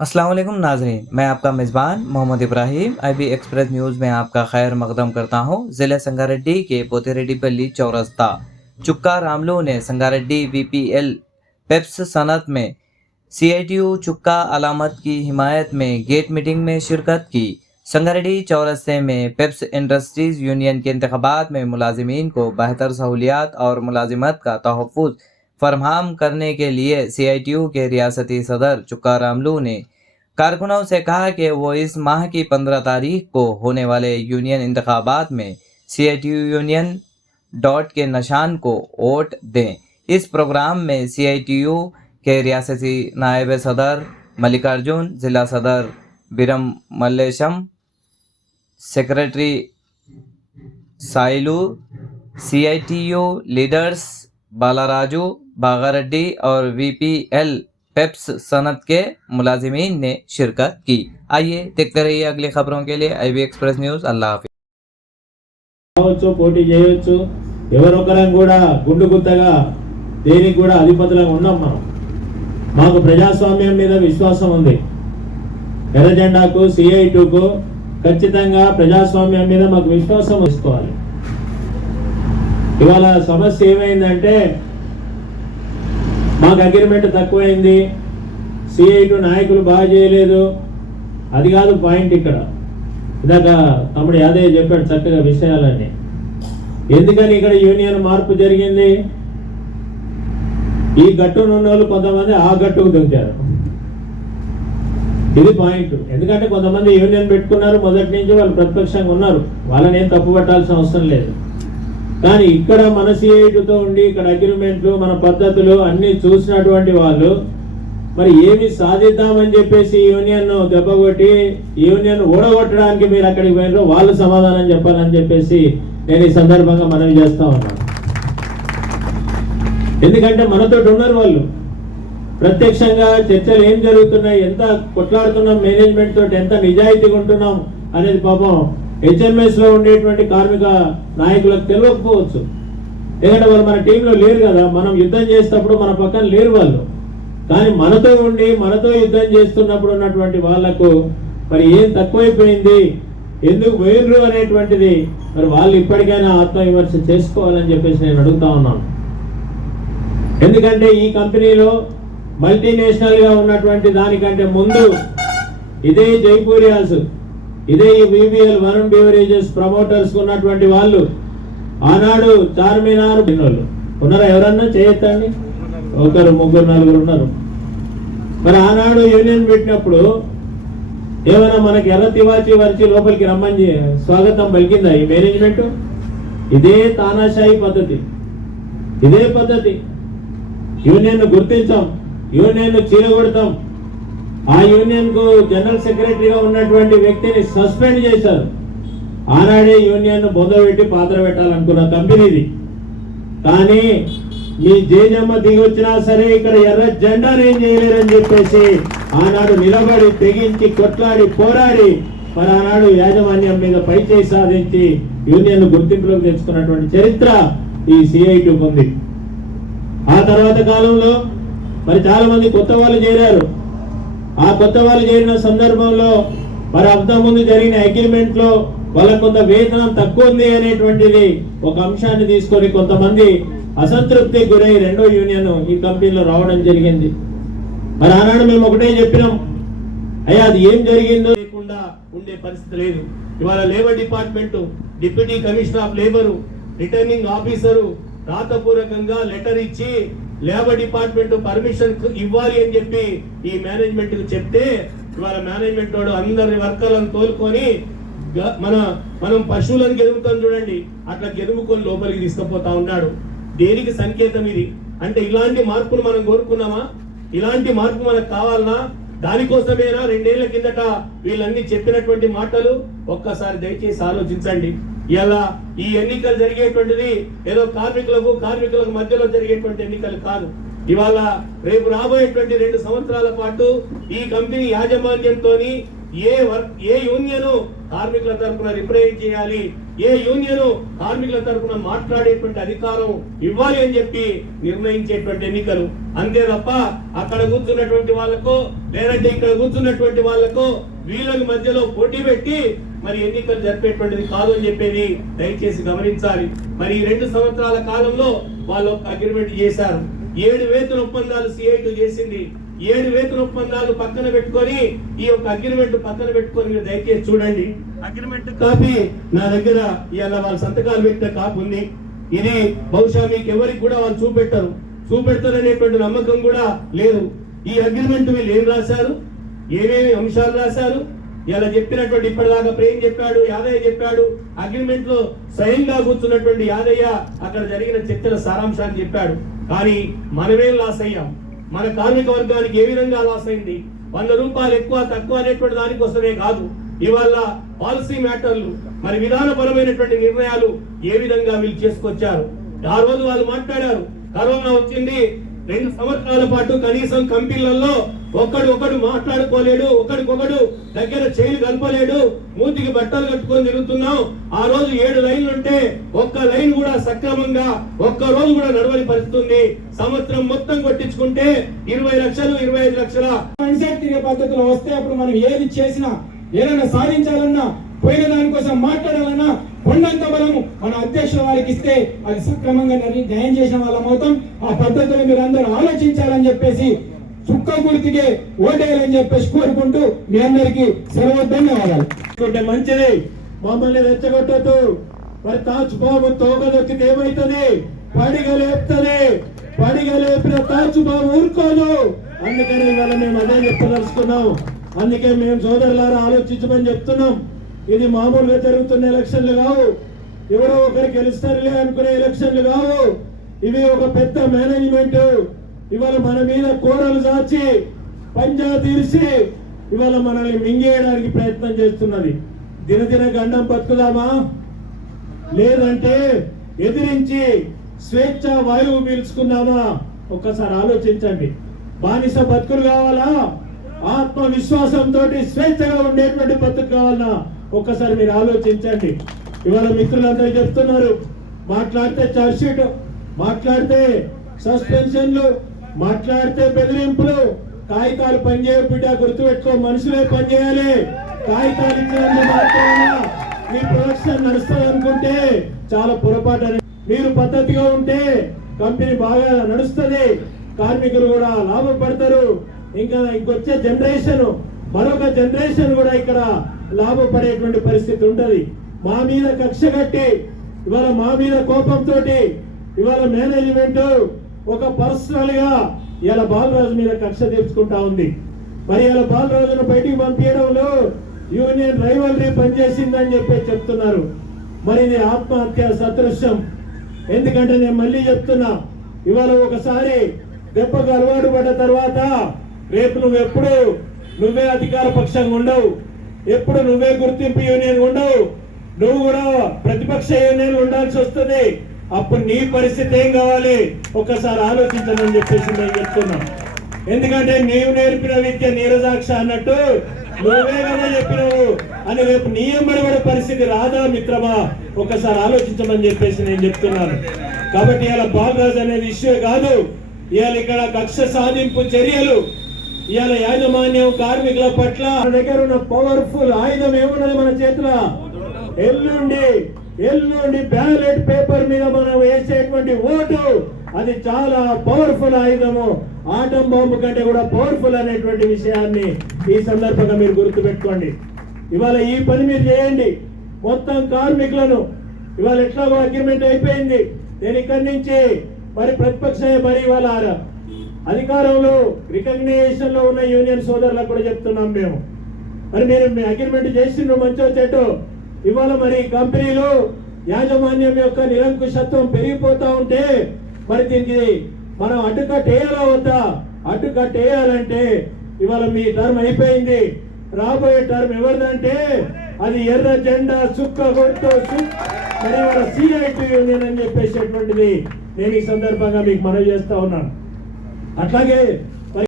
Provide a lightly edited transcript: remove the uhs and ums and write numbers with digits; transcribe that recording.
अस्सलाम वालेकुम नाजरीन, मैं आपका मेज़बान Mohammad Ibrahim IB Express News में आपका खैर मकदम करता हूँ। ज़िले संगारेड्डी के पोतिरेड्डीपल्ली चौरस्ता चुक्का रामलू ने संगारेड्डी VPL पेप्स सनत में CITU चुक्का अलामत की हिमायत में गेट मीटिंग में शिरकत की। संगारेड्डी चौरस्ते में पेप्स इंडस्ट्रीज़ यूनियन के इंतखाबात में मुलाजिमीन को बेहतर सहूलियात और मुलाजिमत का तहफ़्फ़ुज़ फरहम करने के लिए CITU के रियासती सदर चुक्का रामलू ने कारकुनों से कहा कि वो इस माह की 15 तारीख को होने वाले यूनियन इंतखाबात में CITU यूनियन डॉट के निशान को वोट दें। इस प्रोग्राम में CITU के रियासती नायब सदर मल्लिकार्जुन, जिला सदर बिरम Mallesham, secretary Sailu, CITU leaders बालाराजू, बागारेड्डी और VPL पेप्स सनत के मुलाजिमीन ने शिरकत की। आइए देखते रहिए अगली खबरों के लिए IB एक्सप्रेस न्यूज़। अल्लाह हाफिज़। పోటీ చేయొచ్చు, ఎవరొకరం కూడా గుండు గుత్తగా దేనికి కూడా అధిపతులుగా ఉన్నాం. మాకు ప్రజాస్వామ్యం మీద విశ్వాసం ఉంది. ఎర్ర జెండాకు CITUకు ఖచ్చితంగా ప్రజాస్వామ్యం మీద మాకు విశ్వాసం తీసుకోవాలి. ఇవాళ సమస్య ఏమైందంటే మాకు అగ్రిమెంట్ తక్కువైంది, CITU నాయకులు బాగా చేయలేదు, అది కాదు పాయింట్. ఇక్కడ ఇందాక తమ్ముడు యాదయ్య చెప్పాడు చక్కగా విషయాలన్నీ. ఎందుకని ఇక్కడ యూనియన్ మార్పు జరిగింది? ఈ గట్టునున్న వాళ్ళు కొంతమంది ఆ గట్టుకు దించారు, ఇది పాయింట్. ఎందుకంటే కొంతమంది యూనియన్ పెట్టుకున్నారు, మొదటి నుంచి వాళ్ళు ప్రతిపక్షంగా ఉన్నారు, వాళ్ళని ఏం తప్పు పట్టాల్సిన అవసరం లేదు. కానీ ఇక్కడ మన CITUతో ఉండి ఇక్కడ అగ్రిమెంట్లు మన పద్ధతులు అన్నీ చూసినటువంటి వాళ్ళు మరి ఏమి సాధిద్దామని చెప్పేసి యూనియన్ దెబ్బకొట్టి యూనియన్ ఓడగొట్టడానికి మీరు అక్కడికి పోయినారో వాళ్ళు సమాధానం చెప్పాలని చెప్పేసి నేను ఈ సందర్భంగా మనవి చేస్తా ఉన్నాను. ఎందుకంటే మనతో ఉన్నారు వాళ్ళు, ప్రత్యక్షంగా చర్చలు ఏం జరుగుతున్నాయి, ఎంత కొట్లాడుతున్నాం మేనేజ్మెంట్ తోటి, ఎంత నిజాయితీగా ఉంటున్నాం అనేది పాపం HMS లో ఉండేటువంటి కార్మిక నాయకులకు తెలియకపోవచ్చు. ఎందుకంటే వాళ్ళు మన టీంలో లేరు కదా, మనం యుద్ధం చేసేటప్పుడు మన పక్కన లేరు వాళ్ళు. కానీ మనతో ఉండి మనతో యుద్ధం చేస్తున్నప్పుడు ఉన్నటువంటి వాళ్లకు మరి ఏం తక్కువైపోయింది, ఎందుకు పోయినరు అనేటువంటిది మరి వాళ్ళు ఇప్పటికైనా ఆత్మవిమర్శ చేసుకోవాలని చెప్పేసి నేను అడుగుతా ఉన్నాను. ఎందుకంటే ఈ కంపెనీలో మల్టీనేషనల్ గా ఉన్నటువంటి దానికంటే ముందు ఇదే జైపూరియాస్, ఇదే ఈ VBL వరుణ్ బెవరేజెస్ ప్రమోటర్స్ ఉన్నటువంటి వాళ్ళు ఆనాడు చార్మినార్ ఉన్నారా? ఎవరన్నా చేయొద్దండి, ఒకరు ముగ్గురు నలుగురు ఉన్నారు. మరి ఆనాడు యూనియన్ పెట్టినప్పుడు ఏమైనా మనకి ఎర్ర తివాచి వరిచి లోపలికి రమ్మని స్వాగతం పలికిందా ఈ మేనేజ్మెంట్? ఇదే తానాషాహి పద్ధతి, ఇదే పద్ధతి. యూనియన్ గుర్తించాం, యూనియన్ చీలగొడతాం. ఆ యూనియన్ కు జనరల్ సెక్రటరీగా ఉన్నటువంటి వ్యక్తిని సస్పెండ్ చేశారు. ఆనాడే యూనియన్ బొందబెట్టి పాత్ర పెట్టాలనుకున్న కంపెనీది. కానీ మీ జేజమ్మ దిగి వచ్చినా సరే ఇక్కడ ఎర్ర జెండాను ఏం చేయలేరని చెప్పేసి ఆనాడు నిలబడి తెగించి కొట్లాడి పోరాడి మరి ఆనాడు యాజమాన్యం మీద పైచేయి సాధించి యూనియన్ గుర్తింపులోకి తెచ్చుకున్నటువంటి చరిత్ర ఈ CITUకు ఉంది. ఆ తర్వాత కాలంలో మరి చాలా మంది కొత్త వాళ్ళు చేరారు. ఆ కొత్త వాళ్ళు చేరిన సందర్భంలో మరి అంతకుముందు జరిగిన అగ్రిమెంట్ లో వాళ్ళకు కొంత వేతనం తక్కువ ఉంది అనేటువంటిది ఒక అంశాన్ని తీసుకొని కొంతమంది అసంతృప్తి గురై రెండో యూనియన్ ఈ కంపెనీలో రావడం జరిగింది. మరి ఆనాడు మేము ఒకటే చెప్పినాం, అయ్యా అది ఏం జరిగిందో లేకుండా ఉండే పరిస్థితి లేదు. ఇవాళ labour department deputy commissioner of labour returning officer రాతపూర్వకంగా లెటర్ ఇచ్చి లేబర్ డిపార్ట్మెంట్ పర్మిషన్ ఇవ్వాలి అని చెప్పి ఈ మేనేజ్మెంట్ కు చెప్తే ఇవాళ మేనేజ్మెంట్ వాడు అందరి వర్కర్లను తోలుకొని మనం పశువులను గెలుపుతాం చూడండి, అట్లా గెలుపుకొని లోపలికి తీసుకుపోతా ఉన్నాడు. దేనికి సంకేతం ఇది? అంటే ఇలాంటి మార్పును మనం కోరుకున్నామా? ఇలాంటి మార్పు మనకు కావాలనా? దానికోసమేనా 2 ఏళ్ల కిందట వీళ్ళన్నీ చెప్పినటువంటి మాటలు? ఒక్కసారి దయచేసి ఆలోచించండి. ఇలా ఈ ఎన్నికలు జరిగేటువంటిది ఏదో కార్మికులకు మధ్యలో జరిగేటువంటి ఎన్నికలు కాదు. ఇవాళ రేపు రాబోయేటువంటి 2 సంవత్సరాల పాటు ఈ కంపెనీ యాజమాన్యంతో ఏ యూనియన్ కార్మికుల తరపున రిప్రజెంట్ చేయాలి, ఏ యూనియన్ కార్మికుల తరపున మాట్లాడేటువంటి అధికారం ఇవ్వాలి అని చెప్పి నిర్ణయించేటువంటి ఎన్నికలు. అంతే తప్ప అక్కడ కూర్చున్నటువంటి వాళ్ళకో లేదంటే ఇక్కడ కూర్చున్నటువంటి వాళ్ళకో వీళ్ళకి మధ్యలో పోటీ పెట్టి మరి ఎన్నికలు జరిపేటువంటిది కాదు అని చెప్పేది దయచేసి గమనించాలి. మరి ఈ 2 సంవత్సరాల కాలంలో వాళ్ళు ఒక అగ్రిమెంట్ చేశారు. 7 వేతన ఒప్పందాలు CI2 చేసింది. 7 వేతన ఒప్పందాలు పక్కన పెట్టుకొని ఈ యొక్క అగ్రిమెంట్ పక్కన పెట్టుకొని మీరు దయచేసి చూడండి. అగ్రిమెంట్ కాపీ నా దగ్గర ఇవాళ వాళ్ళ సంతకాలు పెట్టిన కాపీ ఉంది. ఇది బహుశా మీకు ఎవరికి కూడా వాళ్ళు చూపెడతారు అనేటువంటి నమ్మకం కూడా లేదు. ఈ అగ్రిమెంట్ వీళ్ళు ఏం రాశారు, ఏమేమి అంశాలు రాశారు, ఇలా చెప్పినటువంటి ఇప్పటిదాకా ప్రేమ్ చెప్పాడు, యాదయ్య చెప్పాడు. అగ్రిమెంట్ లో స్వయంగా కూర్చున్నటువంటి యాదయ్య అక్కడ జరిగిన చర్చల సారాంశాన్ని చెప్పాడు. కానీ మనమేం లాస్ అయ్యాం, మన కార్మిక వర్గానికి ఏ విధంగా లాస్ అయింది, 100 రూపాయలు ఎక్కువ తక్కువ అనేటువంటి దానికోసమే కాదు, ఇవాళ పాలసీ మ్యాటర్లు మరి విధానపరమైనటువంటి నిర్ణయాలు ఏ విధంగా వీళ్ళు చేసుకొచ్చారు. ఆ రోజు వాళ్ళు మాట్లాడారు, కరోనా వచ్చింది, 2 సంవత్సరాల పాటు కనీసం కంపెనీలలో ఒకడు మాట్లాడుకోలేడు, ఒకడికొకడు దగ్గర చేయిలు కలపలేడు, మూతికి బట్టలు కట్టుకొని తిరుగుతున్నాం. ఆ రోజు 7 లైన్లు ఉంటే ఒక్క లైన్ కూడా సక్రమంగా ఒక్క రోజు కూడా నడవని పరిస్థితి. సంవత్సరం మొత్తం కొట్టించుకుంటే 20 లక్షలు 25 లక్షల తిరిగే పద్ధతిలో వస్తే అప్పుడు మనం ఏది చేసినా ఏదైనా సాధించాలన్నా పోయిన దానికోసం మాట్లాడాలన్నా కొండంత బలము మన అధ్యక్షుల వారికి ఇస్తే అది సక్రమంగా న్యాయం చేసిన వాళ్ళం అవుతాం. ఆ పద్ధతిలో మీరు అందరూ ఆలోచించాలని చెప్పేసి చుక్క గుర్తికే ఓటేయాలని చెప్పేసి కోరుకుంటూ మీ అందరికి సెలవు. ధన్యవాదాలు. మంచిది, మమ్మల్ని రెచ్చగొట్టద్దు. మరి తాజ్ బాబు తోగదొక్కితే ఏమైతుంది, పడిగ లేపిన తాజ్ బాబు ఊరుకోదు. అందుకని ఇవాళ మేము అదే చెప్పదలుచుకున్నాం. అందుకే మేము సోదరులారా ఆలోచించమని చెప్తున్నాం. ఇది మామూలుగా జరుగుతున్న ఎలక్షన్లు కావు, ఎవరో ఒకరు గెలుస్తారులే అనుకునే ఎలక్షన్లు కావు. ఇవి ఒక పెద్ద మేనేజ్మెంట్ ఇవాళ మన మీద కోరలు చాచి పంజా తీర్చి ఇవాళ మనల్ని మింగేయడానికి ప్రయత్నం చేస్తున్నది. దినదిన గండం బతుకుదామా, లేదంటే ఎదిరించి స్వేచ్ఛ వాయువు పీల్చుకుందామా? ఒక్కసారి ఆలోచించండి. బానిస బతుకులు కావాలా, ఆత్మవిశ్వాసంతో స్వేచ్ఛగా ఉండేటువంటి బతుకు కావాలన్నా? ఒక్కసారి మీరు ఆలోచించండి. ఇవాళ మిత్రులందరూ చెప్తున్నారు, మాట్లాడితే ఛార్జ్ షీట్, మాట్లాడితే సస్పెన్షన్లు, మాట్లాడితే బెదిరింపులు, కాగితాలు పనిచేయ బిడ్డ గుర్తుపెట్టుకో, మనుషులే పనిచేయాలి. కాగితాలు ఇచ్చినందుకు మాత్రమే మీ ప్రొడక్షన్ నడుస్తుంది అనుకుంటే చాలా పొరపాటు. మీరు పద్ధతిగా ఉంటే కంపెనీ బాగా నడుస్తుంది, కార్మికులు కూడా లాభపడతారు. ఇంకా ఇంకొచ్చే జనరేషన్, మరొక జనరేషన్ కూడా ఇక్కడ లాభపడేటువంటి పరిస్థితి ఉంటది. మా మీద కక్ష కట్టి ఇవాళ మా మీద కోపంతో ఇవాళ మేనేజ్మెంట్ ఒక పర్సనల్ గా ఇలా బాలరాజు మీద కక్ష తీర్చుకుంటా ఉంది. మరి ఇలా బాలరాజును బయటికి పంపించడంలో యూనియన్ రైవల్రీ పనిచేసిందని చెప్పి చెప్తున్నారు. మరి ఇది ఆత్మహత్య సదృశ్యం. ఎందుకంటే నేను మళ్ళీ చెప్తున్నా, ఇవాళ ఒకసారి దెబ్బకు అలవాటు పడ్డ తర్వాత రేపు నువ్వే అధికార పక్షంగా ఉండవు, ఎప్పుడు నువ్వే గుర్తింపు యూనియన్ ఉండవు, నువ్వు కూడా ప్రతిపక్ష యూనియన్ ఉండాల్సి వస్తుంది. అప్పుడు నీ పరిస్థితి ఏం కావాలి ఒక్కసారి ఆలోచించమని చెప్పేసి నేను చెప్తున్నా. ఎందుకంటే నీవు నేర్పిన విద్య నీరజాక్ష అన్నట్టు నువ్వే కదా చెప్పినవు అని రేపు నీ ఎమ్మడిపడే పరిస్థితి రాదా మిత్రమా? ఒక్కసారి ఆలోచించమని చెప్పేసి నేను చెప్తున్నాను. కాబట్టి ఇలా బాలరాజు అనేది ఇష్యూ కాదు, ఇవాళ ఇక్కడ కక్ష సాధింపు చర్యలు, ఇవాళ యాజమాన్యం కార్మికుల పట్ల దగ్గర ఉన్న పవర్ఫుల్ ఆయుధం ఏమున్నది మన చేతిలో? ఎల్లుండి బ్యాలెట్ పేపర్ మీద మనం వేసేటువంటి ఓటు, అది చాలా పవర్ఫుల్ ఆయుధము, ఆటం బాంబు కంటే కూడా పవర్ఫుల్ అనేటువంటి విషయాన్ని ఈ సందర్భంగా మీరు గుర్తుపెట్టుకోండి. ఇవాళ ఈ పని మీరు చేయండి. మొత్తం కార్మికులను ఇవాళ ఎట్లాగో అగ్రిమెంట్ అయిపోయింది. నేను ఇక్కడి నుంచి మరి ప్రతిపక్ష మరి ఇవాళ అధికారంలో రికగ్నైజేషన్ లో ఉన్న యూనియన్ సోదరులకు కూడా చెప్తున్నాం మేము, మరి మీరు అగ్రిమెంట్ చేసిండ్రు మంచో చెట్టు, ఇవాళ మరి కంపెనీలు యాజమాన్యం యొక్క నిరంకుశత్వం పెరిగిపోతా ఉంటే మరి దీనికి మనం అడ్డుకట్టేయాలా వద్దా? అడ్డుకట్టేయాలంటే ఇవాళ మీ టర్మ్ అయిపోయింది, రాబోయే టర్మ్ ఎవరిదంటే అది ఎర్ర జెండా చుక్క కొడుతూ మరి ఇవాళ CI2 యూనియన్ అని చెప్పేసేటువంటిది నేను ఈ సందర్భంగా మీకు మనవి చేస్తా ఉన్నాను. అట్లాగే